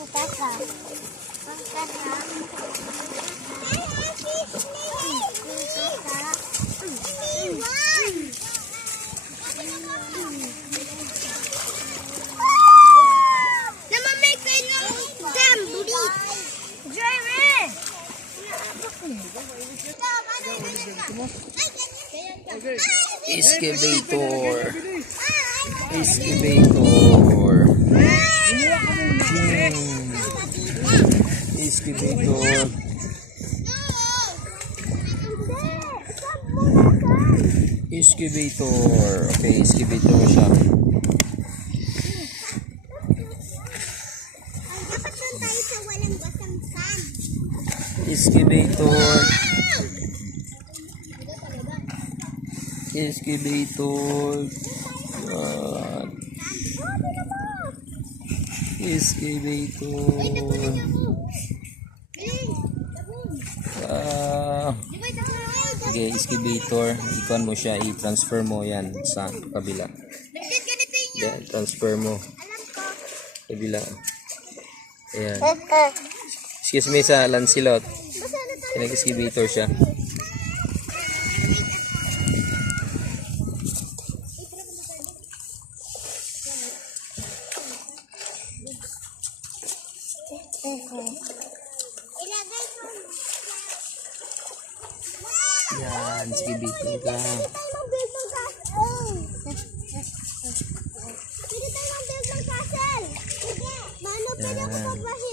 Pangkasa. Pangkasa. Namamay kayo ng gambuli. Driver! Excavator. Excavator. Excavator. Excavator. Okay, excavator siya. Dapat doon tayo sa walang basang sand. Excavator. Excavator. Yan. Excavator. Okay, excavator. Ikon mo siya, i-transfer mo yan sa kabila. Yan, transfer mo. Kabila. Ayan. Excuse me sa Lancelot. Nag-excavator siya. Yan, excavator ka. Pwede tayo mag-build ng castle. Sige. Mano, pwede ako Yan. magbahi.